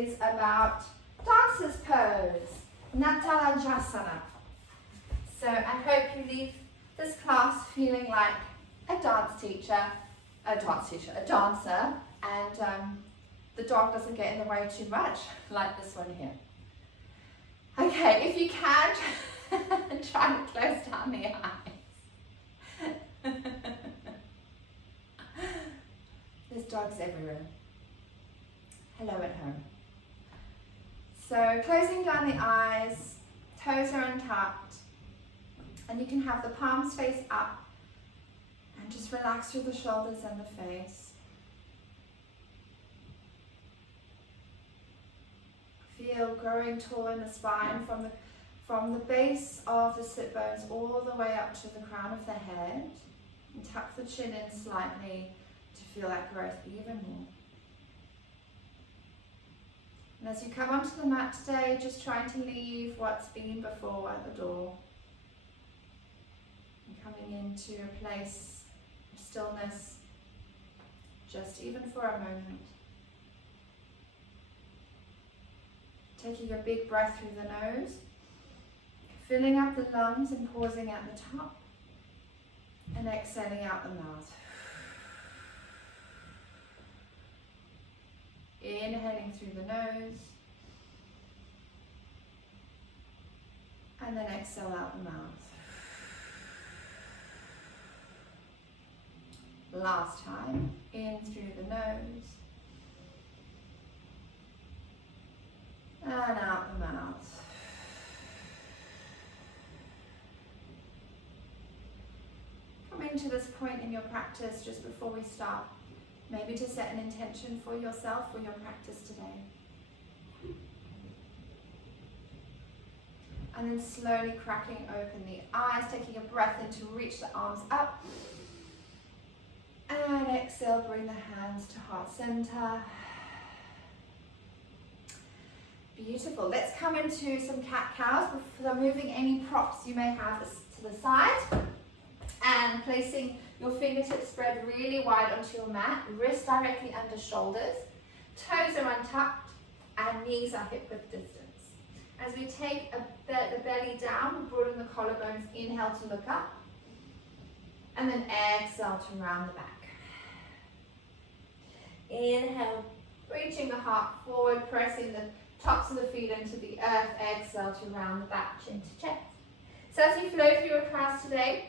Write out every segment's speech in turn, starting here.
is about dancer's pose, Natalajasana. So I hope you leave this class feeling like a dancer, and the dog doesn't get in the way too much, like this one here. Okay, if you can, try to close down the eyes. There's dogs everywhere. Hello at home. So closing down the eyes, toes are untucked, and you can have the palms face up and just relax through the shoulders and the face. Feel growing tall in the spine from the base of the sit bones all the way up to the crown of the head, and tuck the chin in slightly to feel that growth even more. And as you come onto the mat today, just trying to leave what's been before at the door. And coming into a place of stillness, just even for a moment. Taking a big breath through the nose, filling up the lungs and pausing at the top, and exhaling out the mouth. Inhaling through the nose, and then exhale out the mouth. Last time, in through the nose, and out the mouth. Coming to this point in your practice just before we start, maybe to set an intention for yourself for your practice today. And then slowly cracking open the eyes, taking a breath in to reach the arms up. And exhale, bring the hands to heart center. Beautiful. Let's come into some cat-cows before moving any props you may have to the side. And placing your fingertips spread really wide onto your mat, wrists directly under shoulders, toes are untucked, and knees are hip-width distance. As we take the belly down, we broaden the collarbones, inhale to look up, and then exhale to round the back. Inhale, reaching the heart forward, pressing the tops of the feet into the earth, exhale to round the back, chin to chest. So as we flow through your class today,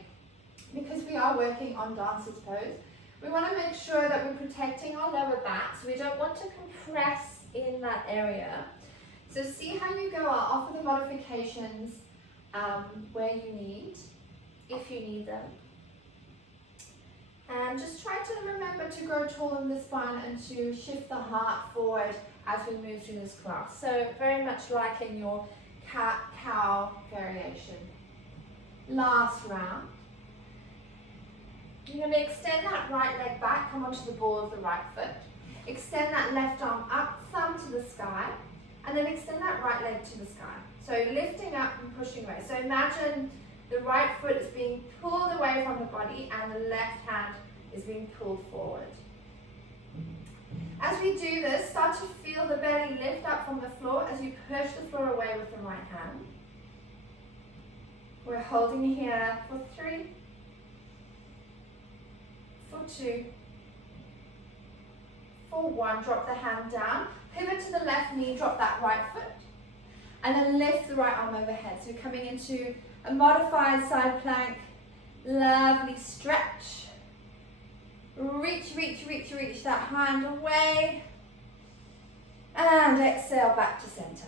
because we are working on dancer's pose, we want to make sure that we're protecting our lower back, so we don't want to compress in that area. So see how you go. I'll offer the modifications where you need, if you need them. And just try to remember to grow tall in the spine and to shift the heart forward as we move through this class. So very much like in your cat-cow variation. Last round. You're going to extend that right leg back, come onto the ball of the right foot. Extend that left arm up, thumb to the sky, and then extend that right leg to the sky. So lifting up and pushing away. So imagine the right foot is being pulled away from the body and the left hand is being pulled forward. As we do this, start to feel the belly lift up from the floor as you push the floor away with the right hand. We're holding here for 3, for 2, for 1, drop the hand down, pivot to the left knee, drop that right foot, and then lift the right arm overhead. So you're coming into a modified side plank, lovely stretch. Reach that hand away, and exhale back to center.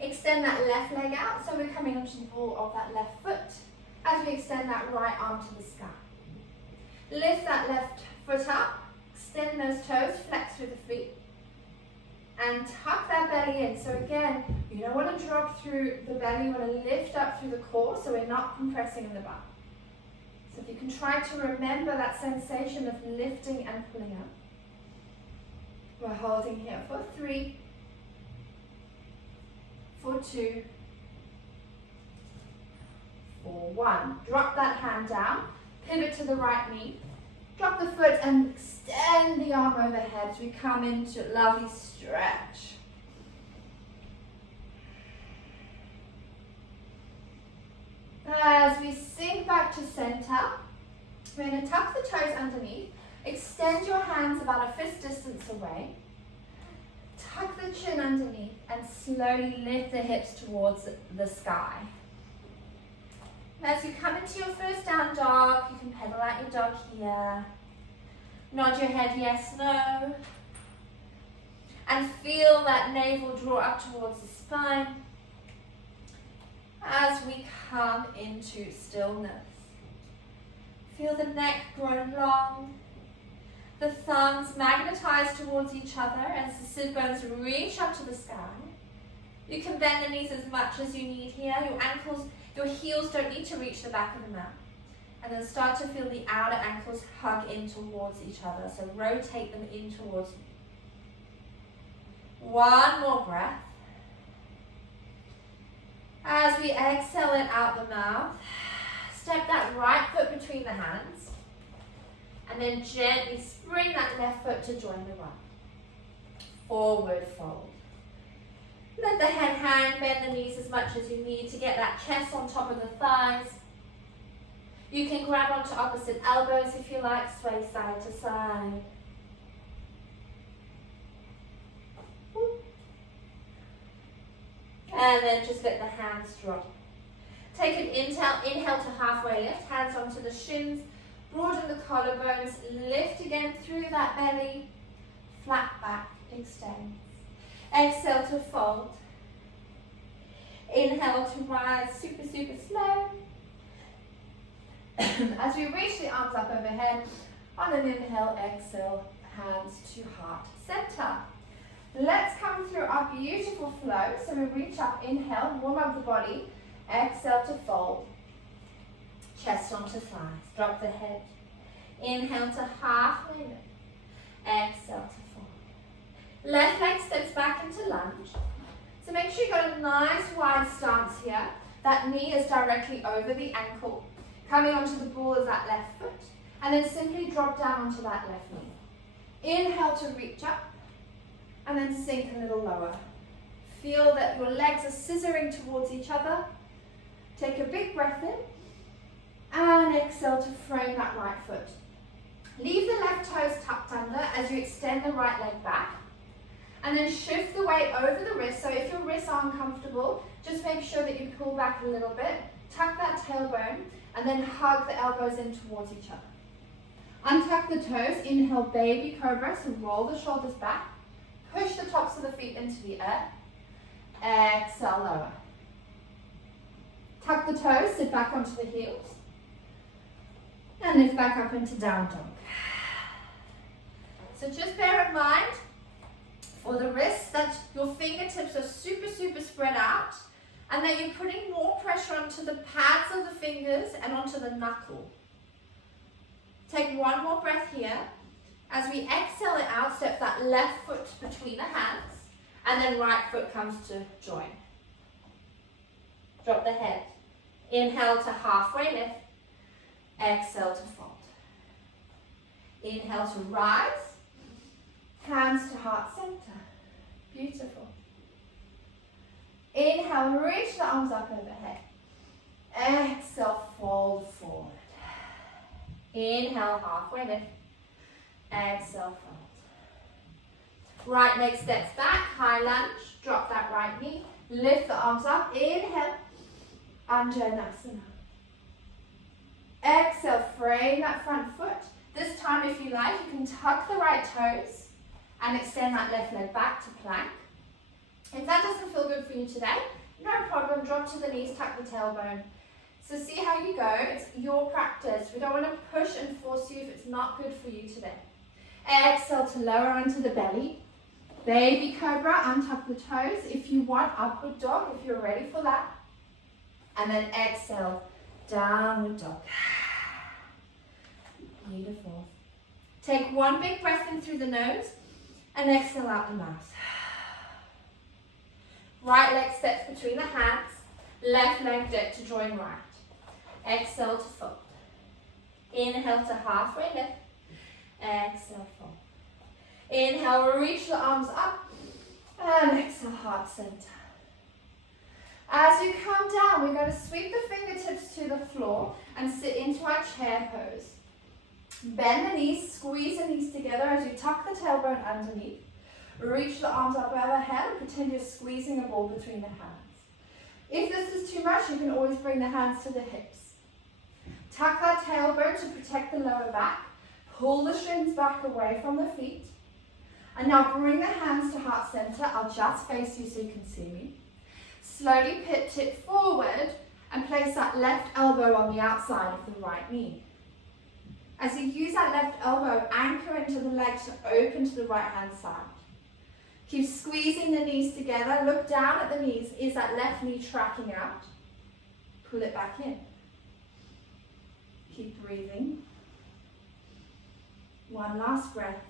Extend that left leg out, so we're coming onto the ball of that left foot as we extend that right arm to the sky. Lift that left foot up, extend those toes, flex through the feet, and tuck that belly in. So again, you don't want to drop through the belly, you want to lift up through the core so we're not compressing in the butt. So if you can try to remember that sensation of lifting and pulling up. We're holding here for 3, for 2, for 1. Drop that hand down, pivot to the right knee, Drop the foot and extend the arm overhead as we come into a lovely stretch. As we sink back to center, we're going to tuck the toes underneath, extend your hands about a fist distance away, tuck the chin underneath and slowly lift the hips towards the sky. As you come into your first down dog, you can pedal out your dog here. Nod your head yes, no. And feel that navel draw up towards the spine as we come into stillness. Feel the neck grow long. The thumbs magnetize towards each other as the sit bones reach up to the sky. You can bend the knees as much as you need here. Your heels don't need to reach the back of the mat. And then start to feel the outer ankles hug in towards each other. So rotate them in towards you. One more breath. As we exhale it out the mouth, step that right foot between the hands. And then gently spring that left foot to join the right. Forward fold. Let the head hang, bend the knees as much as you need to get that chest on top of the thighs. You can grab onto opposite elbows if you like, sway side to side. And then just let the hands drop. Take an inhale to halfway lift, hands onto the shins, broaden the collarbones, lift again through that belly, flat back, extend. Exhale to fold. Inhale to rise, super, super slow. As we reach the arms up overhead, on an inhale, exhale, hands to heart center. Let's come through our beautiful flow. So we reach up, inhale, warm up the body. Exhale to fold. Chest onto thighs, drop the head. Inhale to halfway lift. Exhale to fold. Left leg steps back into lunge. So make sure you've got a nice wide stance here. That knee is directly over the ankle. Coming onto the ball is that left foot. And then simply drop down onto that left knee. Inhale to reach up. And then sink a little lower. Feel that your legs are scissoring towards each other. Take a big breath in. And exhale to frame that right foot. Leave the left toes tucked under as you extend the right leg back. And then shift the weight over the wrist. So if your wrists are uncomfortable, just make sure that you pull back a little bit. Tuck that tailbone and then hug the elbows in towards each other. Untuck the toes. Inhale, baby cobra. So roll the shoulders back. Push the tops of the feet into the earth. Exhale, lower. Tuck the toes, sit back onto the heels. And lift back up into down dog. So just bear in mind for the wrists that your fingertips are super, super spread out and that you're putting more pressure onto the pads of the fingers and onto the knuckle. Take one more breath here. As we exhale it out, step that left foot between the hands and then right foot comes to join. Drop the head. Inhale to halfway lift. Exhale to fold. Inhale to rise. Hands to heart center. Beautiful. Inhale, reach the arms up overhead. Exhale, fold forward. Inhale, halfway lift. Exhale, fold. Right leg steps back, high lunge. Drop that right knee. Lift the arms up. Inhale. Anjanasana. Exhale, frame that front foot. This time, if you like, you can tuck the right toes and extend that left leg back to plank. If that doesn't feel good for you today, no problem. Drop to the knees, tuck the tailbone. So see how you go. It's your practice. We don't want to push and force you if it's not good for you today. Exhale to lower onto the belly. Baby cobra, untuck the toes. If you want, upward dog, if you're ready for that. And then exhale, downward dog. Beautiful. Take one big breath in through the nose and exhale out the mouth. Right leg steps between the hands, left leg dip to join right. Exhale to fold. Inhale to halfway lift. Exhale, fold. Inhale, reach the arms up. And exhale, heart center. As you come down, we're going to sweep the fingertips to the floor and sit into our chair pose. Bend the knees, squeeze the knees together as you tuck the tailbone underneath. Reach the arms up overhead and pretend you're squeezing a ball between the hands. If this is too much, you can always bring the hands to the hips. Tuck that tailbone to protect the lower back. Pull the shins back away from the feet. And now bring the hands to heart center. I'll just face you so you can see me. Slowly tip forward and place that left elbow on the outside of the right knee. As you use that left elbow, anchor into the legs to open to the right hand side. Keep squeezing the knees together. Look down at the knees. Is that left knee tracking out? Pull it back in. Keep breathing. One last breath.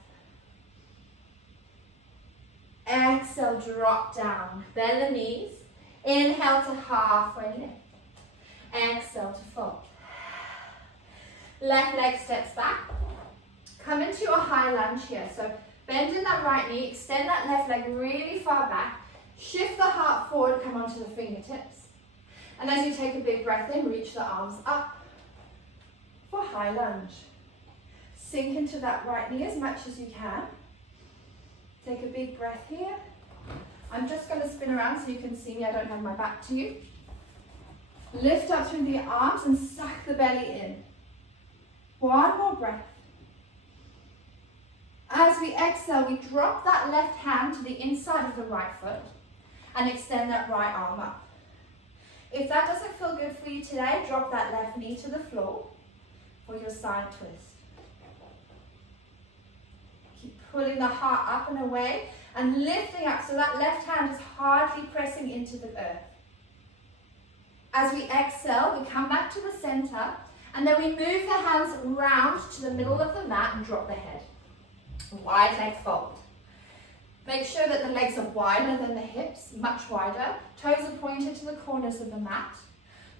Exhale, drop down. Bend the knees. Inhale to halfway lift. Exhale to fold. Left leg steps back. Come into a high lunge here. So bend in that right knee. Extend that left leg really far back. Shift the heart forward. Come onto the fingertips. And as you take a big breath in, reach the arms up for high lunge. Sink into that right knee as much as you can. Take a big breath here. I'm just going to spin around so you can see me. I don't have my back to you. Lift up through the arms and suck the belly in. One more breath. As we exhale, we drop that left hand to the inside of the right foot and extend that right arm up. If that doesn't feel good for you today, drop that left knee to the floor for your side twist. Keep pulling the heart up and away and lifting up so that left hand is hardly pressing into the earth. As we exhale, we come back to the center and then we move the hands round to the middle of the mat and drop the head. Wide leg fold. Make sure that the legs are wider than the hips, much wider. Toes are pointed to the corners of the mat.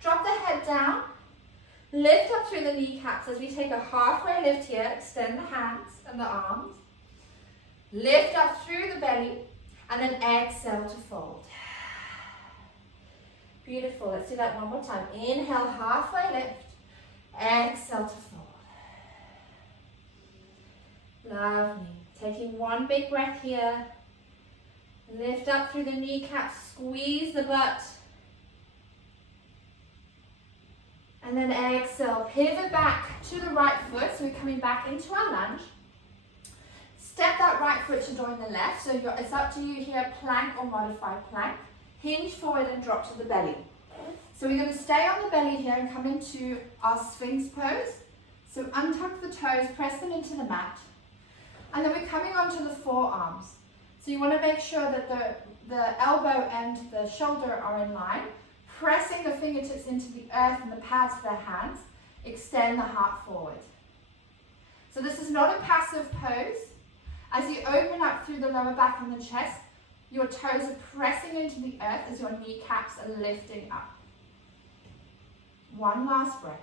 Drop the head down. Lift up through the kneecaps as we take a halfway lift here. Extend the hands and the arms. Lift up through the belly and then exhale to fold. Beautiful. Let's do that one more time. Inhale, halfway lift. Exhale to fold. Lovely. Taking one big breath here. Lift up through the kneecaps. Squeeze the butt. And then exhale. Pivot back to the right foot. So we're coming back into our lunge. Step that right foot to join the left. So it's up to you here, plank or modified plank. Hinge forward and drop to the belly. So we're going to stay on the belly here and come into our Sphinx pose. So untuck the toes, press them into the mat. And then we're coming onto the forearms. So you want to make sure that the elbow and the shoulder are in line. Pressing the fingertips into the earth and the pads of the hands. Extend the heart forward. So this is not a passive pose. As you open up through the lower back and the chest, your toes are pressing into the earth as your kneecaps are lifting up. One last breath.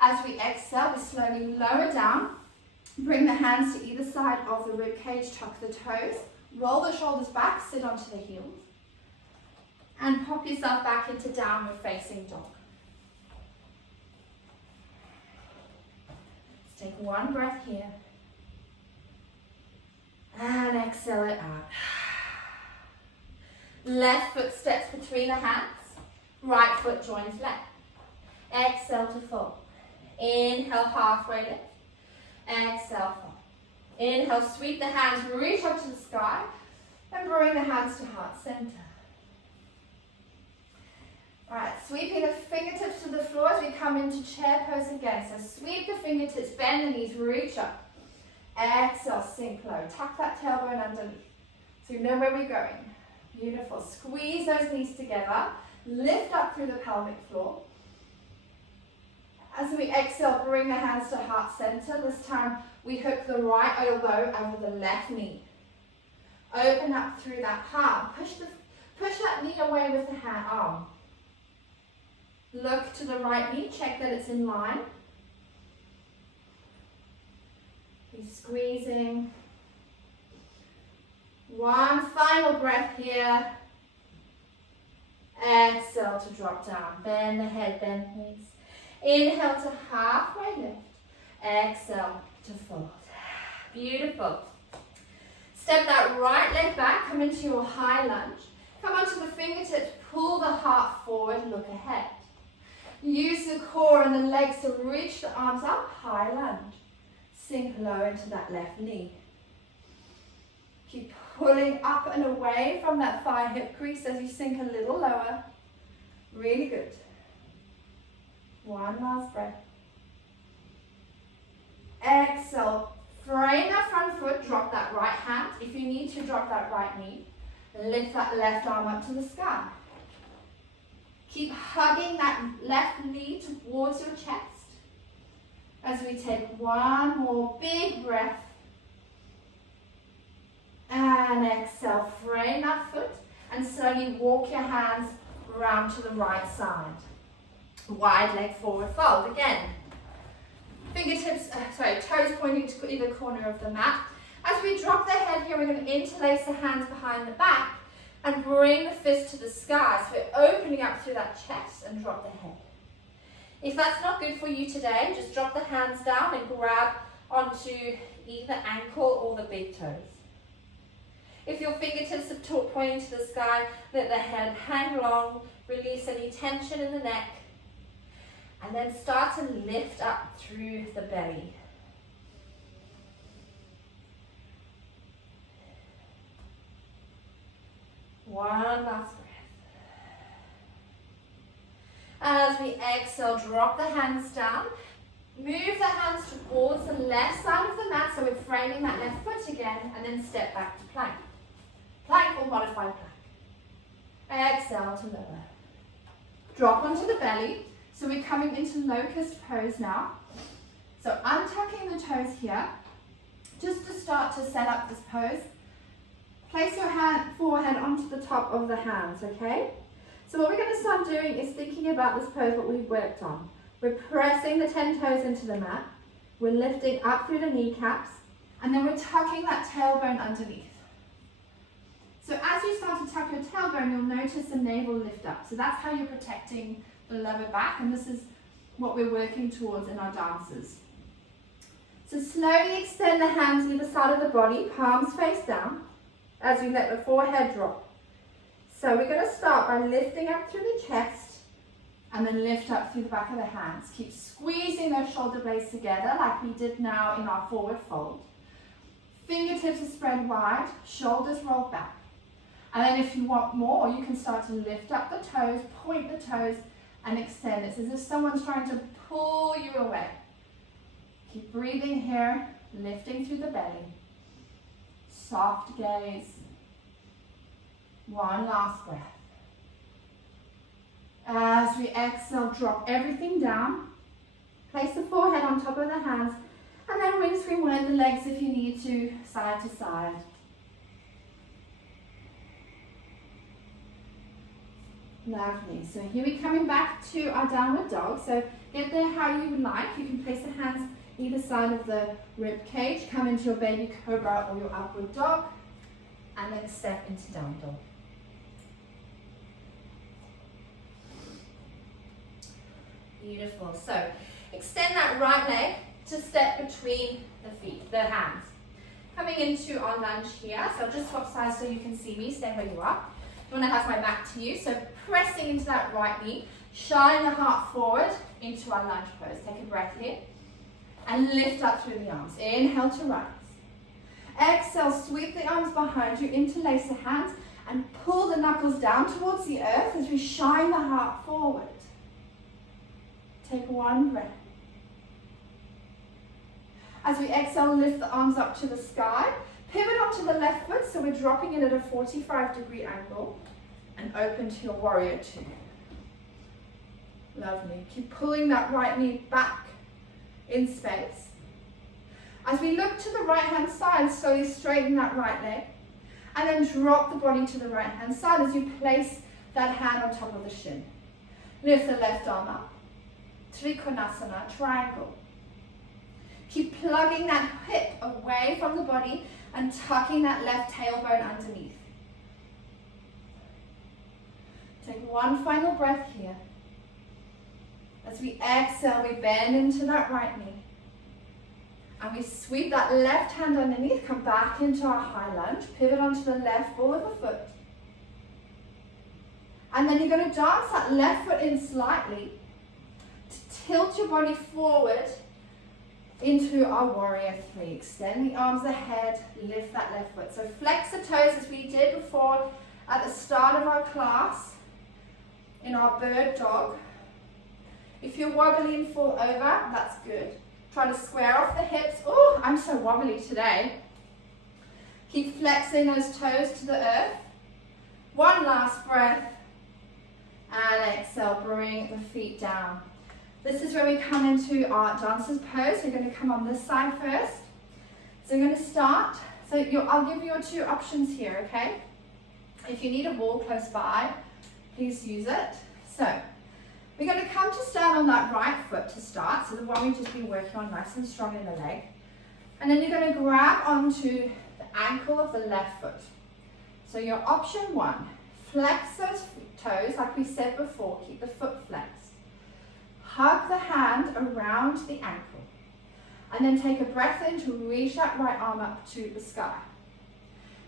As we exhale, we slowly lower down. Bring the hands to either side of the rib cage, tuck the toes, roll the shoulders back, sit onto the heels, and pop yourself back into downward facing dog. Let's take one breath here. And exhale it out. Left foot steps between the hands. Right foot joins left. Exhale to fold. Inhale, halfway lift. Exhale, fold. Inhale, sweep the hands, reach up to the sky, and bring the hands to heart center. Alright, sweeping the fingertips to the floor as we come into chair pose again. So sweep the fingertips, bend the knees, reach up. Exhale, sink low. Tuck that tailbone underneath. So you know where we're going. Beautiful. Squeeze those knees together. Lift up through the pelvic floor. As we exhale, bring the hands to heart center. This time we hook the right elbow over the left knee. Open up through that palm. Push that knee away with the arm. Look to the right knee, check that it's in line. Keep squeezing. One final breath here. Exhale to drop down. Bend the head, bend the knees. Inhale to halfway lift. Exhale to fold. Beautiful. Step that right leg back, come into your high lunge. Come onto the fingertips, pull the heart forward, look ahead. Use the core and the legs to reach the arms up, high lunge. Sink low into that left knee. Keep pulling up and away from that thigh hip crease as you sink a little lower. Really good. One last breath. Exhale. Frame that front foot, drop that right hand. If you need to, drop that right knee. Lift that left arm up to the sky. Keep hugging that left knee towards your chest. As we take one more big breath. And exhale, frame that foot and slowly walk your hands around to the right side. Wide leg forward fold. Again, fingertips, toes pointing to either corner of the mat. As we drop the head here, we're going to interlace the hands behind the back and bring the fist to the sky. So we're opening up through that chest and drop the head. If that's not good for you today, just drop the hands down and grab onto either ankle or the big toes. If your fingertips are pointing to the sky, let the head hang long, release any tension in the neck, and then start to lift up through the belly. One last breath. As we exhale, drop the hands down. Move the hands towards the left side of the mat, so we're framing that left foot again, and then step back to plank. Plank or modified plank. Exhale to lower. Drop onto the belly. So we're coming into locust pose now. So untucking the toes here, just to start to set up this pose. Place your forehead onto the top of the hands, okay? So what we're going to start doing is thinking about this pose, what we've worked on. We're pressing the 10 toes into the mat. We're lifting up through the kneecaps, and then we're tucking that tailbone underneath. So as you start to tuck your tailbone, you'll notice the navel lift up. So that's how you're protecting the lower back, and this is what we're working towards in our dances. So slowly extend the hands either side of the body, palms face down, as you let the forehead drop. So we're going to start by lifting up through the chest, and then lift up through the back of the hands. Keep squeezing those shoulder blades together like we did now in our forward fold. Fingertips are spread wide, shoulders roll back. And then if you want more, you can start to lift up the toes, point the toes, and extend. It's as if someone's trying to pull you away. Keep breathing here, lifting through the belly. Soft gaze. One last breath. As we exhale, drop everything down. Place the forehead on top of the hands, and then ring swing one of the legs if you need to side. Lovely. So here we're coming back to our downward dog. So get there how you would like. You can place the hands either side of the rib cage, come into your baby cobra or your upward dog, and then step into down dog. Beautiful. So extend that right leg to step between the feet, the hands. Coming into our lunge here. So just swap sides so you can see me. Stand where you are. You want to have my back to you. So pressing into that right knee. Shine the heart forward into our lunge pose. Take a breath here. And lift up through the arms. Inhale to rise. Exhale, sweep the arms behind you, interlace the hands, and pull the knuckles down towards the earth as we shine the heart forward. Take one breath. As we exhale, lift the arms up to the sky. Pivot onto the left foot, so we're dropping it at a 45-degree angle, and open to your warrior two. Lovely. Keep pulling that right knee back in space. As we look to the right hand side, slowly straighten that right leg, and then drop the body to the right hand side as you place that hand on top of the shin. Lift the left arm up. Trikonasana, triangle. Keep plugging that hip away from the body and tucking that left tailbone underneath. Take one final breath here. As we exhale, we bend into that right knee. And we sweep that left hand underneath, come back into our high lunge, pivot onto the left ball of the foot. And then you're going to dance that left foot in slightly to tilt your body forward into our warrior three. Extend the arms ahead, lift that left foot. So flex the toes as we did before at the start of our class in our bird dog. If you're wobbly and fall over, that's good. Try to square off the hips. Oh, I'm so wobbly today. Keep flexing those toes to the earth. One last breath. And exhale, bring the feet down. This is where we come into our dancer's pose. We're going to come on this side first. So we're going to start. So I'll give you your two options here, okay? If you need a wall close by, please use it. So we're going to come to stand on that right foot to start. So the one we've just been working on nice and strong in the leg. And then you're going to grab onto the ankle of the left foot. So your option one, flex those toes like we said before. Keep the foot flexed. Hug the hand around the ankle. And then take a breath in to reach that right arm up to the sky.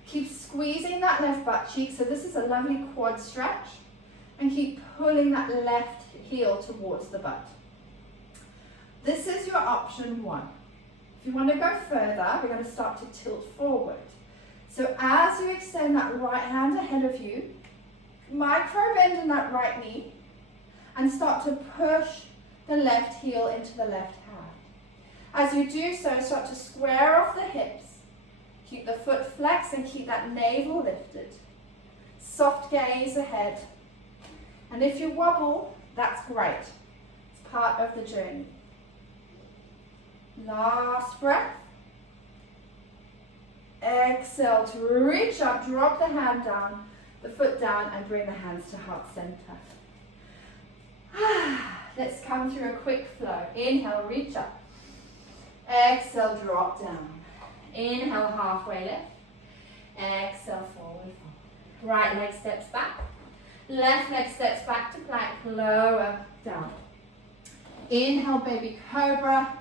Keep squeezing that left butt cheek. So this is a lovely quad stretch. And keep pulling that left heel towards the butt. This is your option one. If you want to go further, we're going to start to tilt forward. So as you extend that right hand ahead of you, micro bend in that right knee and start to push the left heel into the left hand. As you do so, start to square off the hips. Keep the foot flexed and keep that navel lifted. Soft gaze ahead. And if you wobble, that's great. It's part of the journey. Last breath. Exhale to reach up, drop the hand down, the foot down, and bring the hands to heart center. Let's come through a quick flow. Inhale, reach up. Exhale, drop down. Inhale, halfway lift. Exhale, forward fold. Right leg steps back. Left leg steps back to plank, lower down. Inhale, baby cobra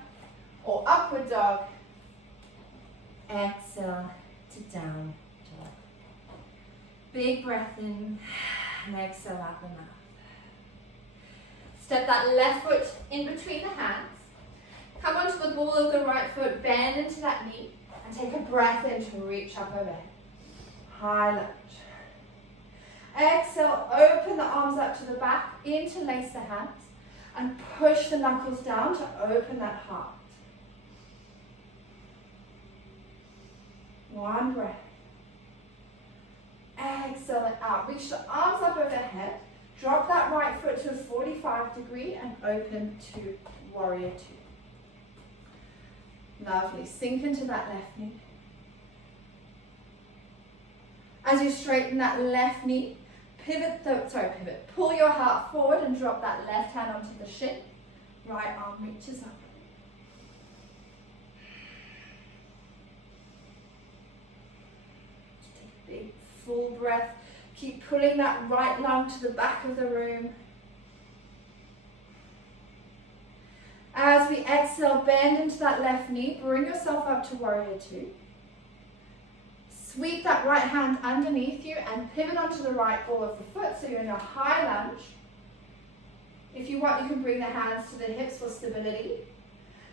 or upward dog. Exhale to down dog. Big breath in and exhale out the mouth. Step that left foot in between the hands. Come onto the ball of the right foot, bend into that knee, and take a breath in to reach up overhead. High lunge. Exhale, open the arms up to the back, interlace the hands, and push the knuckles down to open that heart. One breath. Exhale it out. Reach the arms up overhead. Drop that right foot to a 45 degree and open to warrior two. Lovely. Sink into that left knee. As you straighten that left knee, pull your heart forward and drop that left hand onto the shin. Right arm reaches up. Take a big full breath. Keep pulling that right lung to the back of the room. As we exhale, bend into that left knee. Bring yourself up to warrior two. Sweep that right hand underneath you and pivot onto the right ball of the foot so you're in a high lunge. If you want, you can bring the hands to the hips for stability.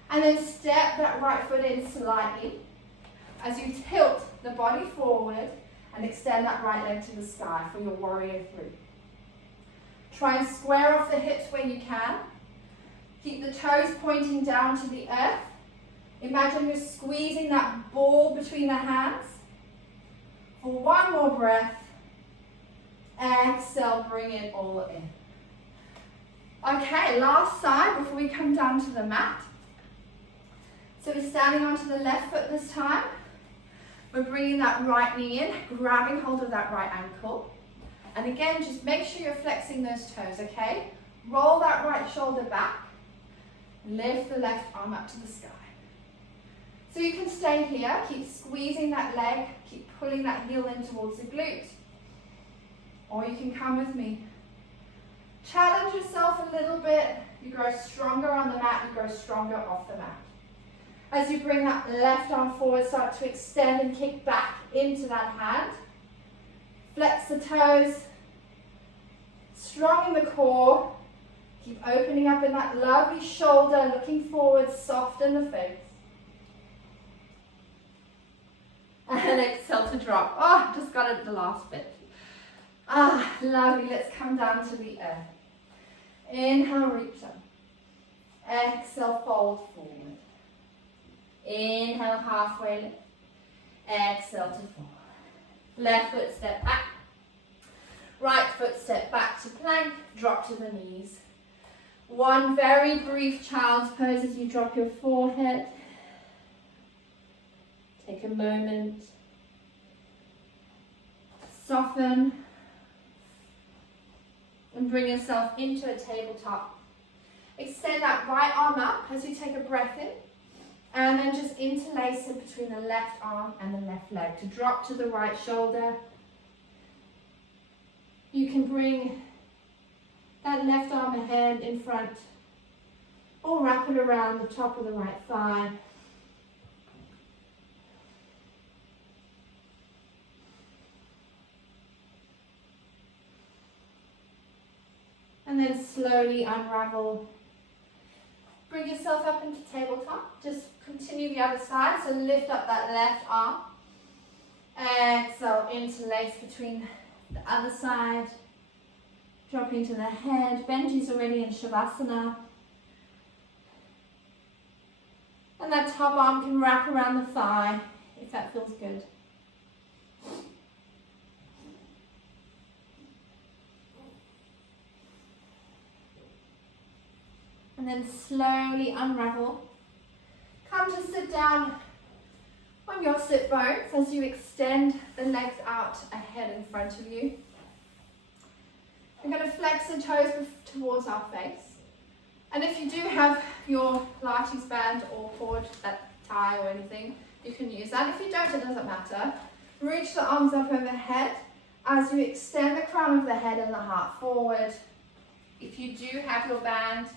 And then step that right foot in slightly as you tilt the body forward and extend that right leg to the sky for your warrior three. Try and square off the hips when you can. Keep the toes pointing down to the earth. Imagine you're squeezing that ball between the hands. For one more breath. Exhale, bring it all in. Okay, last side before we come down to the mat. So we're standing onto the left foot this time. We're bringing that right knee in, grabbing hold of that right ankle. And again, just make sure you're flexing those toes, okay? Roll that right shoulder back. Lift the left arm up to the sky. So you can stay here, keep squeezing that leg, keep pulling that heel in towards the glute. Or you can come with me. Challenge yourself a little bit. You grow stronger on the mat, you grow stronger off the mat. As you bring that left arm forward, start to extend and kick back into that hand. Flex the toes. Strong in the core. Keep opening up in that lovely shoulder, looking forward, soften the face. And exhale to drop. Oh, just got it at the last bit. Ah, lovely. Let's come down to the earth. Inhale, reach up. Exhale, fold forward. Inhale, halfway lift. Exhale to fold. Left foot step back. Right foot step back to plank. Drop to the knees. One very brief child's pose as you drop your forehead. Take a moment. Soften. And bring yourself into a tabletop. Extend that right arm up as you take a breath in. And then just interlace it between the left arm and the left leg to drop to the right shoulder. You can bring that left arm ahead in front or wrap it around the top of the right thigh. And then slowly unravel. Bring yourself up into tabletop. Just continue the other side. So lift up that left arm. Exhale, interlace between the other side. Dropping to the head. Benji's already in Shavasana. And that top arm can wrap around the thigh if that feels good. And then slowly unravel. Come to sit down on your sit bones as you extend the legs out ahead in front of you. We're going to flex the toes towards our face. And if you do have your Pilates band or cord, that tie or anything, you can use that. If you don't, it doesn't matter. Reach the arms up overhead as you extend the crown of the head and the heart forward. If you do have your band,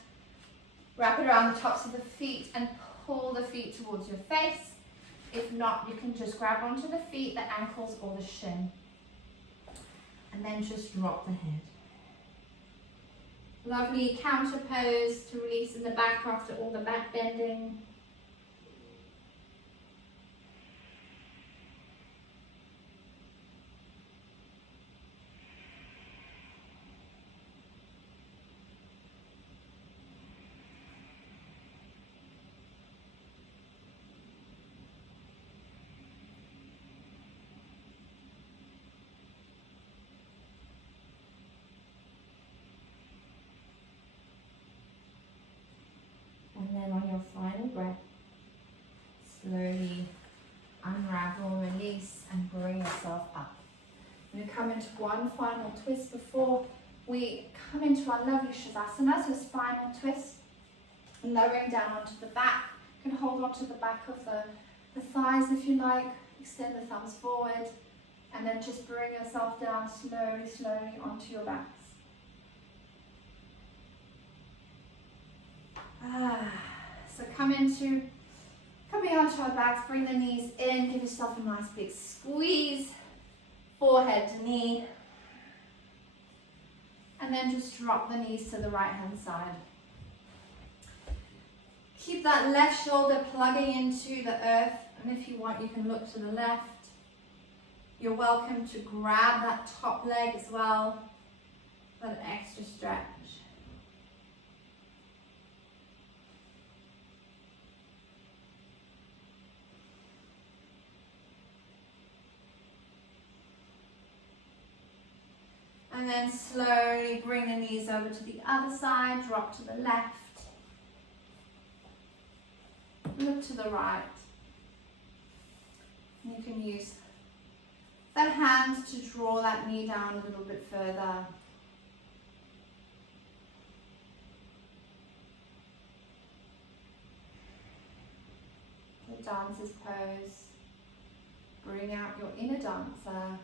wrap it around the tops of the feet and pull the feet towards your face. If not, you can just grab onto the feet, the ankles or the shin. And then just drop the head. Lovely counter pose to release in the back after all the back bending. And then on your final breath, slowly unravel, release, and bring yourself up. We're going to come into one final twist before we come into our lovely Shavasana, so spinal twist. Lowering down onto the back. You can hold onto the back of the thighs if you like. Extend the thumbs forward. And then just bring yourself down slowly, slowly onto your backs. So coming onto our backs, bring the knees in, give yourself a nice big squeeze, forehead to knee, and then just drop the knees to the right hand side. Keep that left shoulder plugging into the earth, and if you want you can look to the left. You're welcome to grab that top leg as well, for an extra stretch. And then slowly bring the knees over to the other side, drop to the left, look to the right. You can use that hand to draw that knee down a little bit further. dancer's pose. Bring out your inner dancer.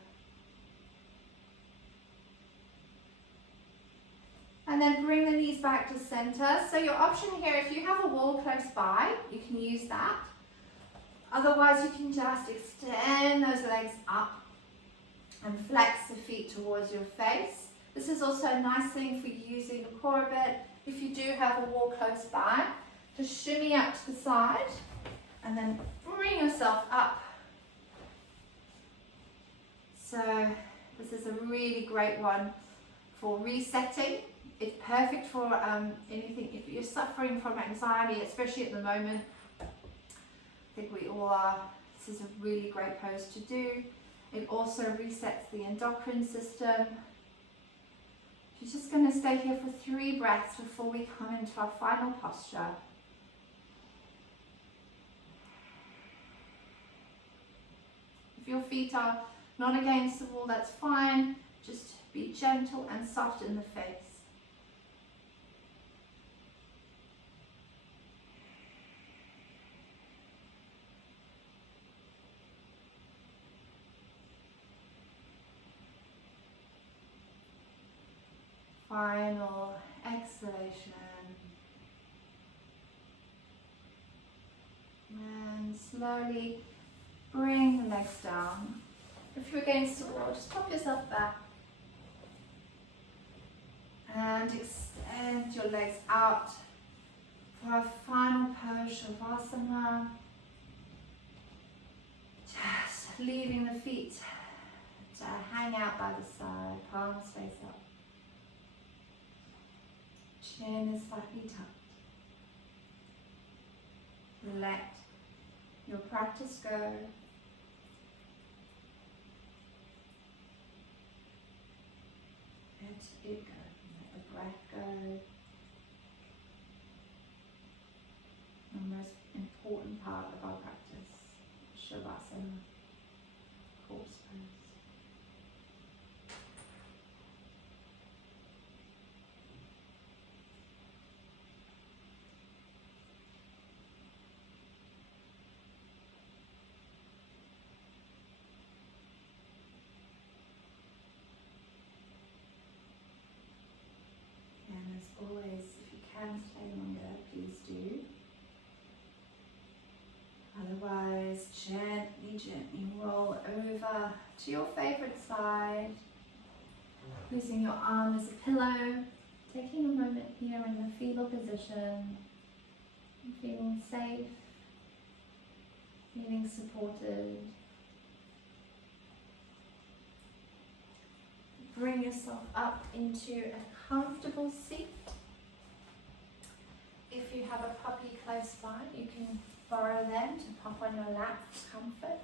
And then bring the knees back to center. So your option here, if you have a wall close by, you can use that. Otherwise, you can just extend those legs up and flex the feet towards your face. This is also a nice thing for using the core a bit. If you do have a wall close by, just shimmy up to the side and then bring yourself up. So this is a really great one for resetting. It's perfect for anything. If you're suffering from anxiety, especially at the moment, I think we all are. This is a really great pose to do. It also resets the endocrine system. You're just going to stay here for 3 breaths before we come into our final posture. If your feet are not against the wall, that's fine. Just be gentle and soft in the face. Final exhalation. And slowly bring the legs down. If you're against the wall, just pop yourself back. And extend your legs out for our final pose, Shavasana. Just leaving the feet to hang out by the side, palms face up. Chin is slightly tucked. Let your practice go. Let it go. Let the breath go. The most important part of our practice, Shavasana, horse pose. Always, if you can stay longer, please do. Otherwise, gently roll over to your favorite side. Using your arm as a pillow. Taking a moment here in the fetal position. Feeling safe. Feeling supported. Bring yourself up into a comfortable seat. If you have a puppy close by, you can borrow them to pop on your lap for comfort.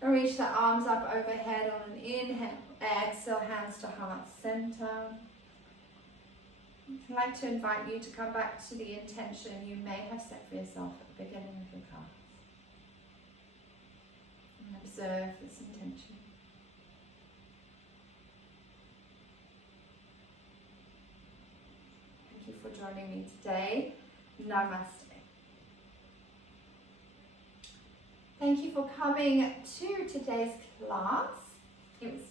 Reach the arms up overhead on an inhale. Exhale, hands to heart center. I'd like to invite you to come back to the intention you may have set for yourself at the beginning of the class. And observe this intention. Thank you for joining me today. Namaste. Thank you for coming to today's class. It was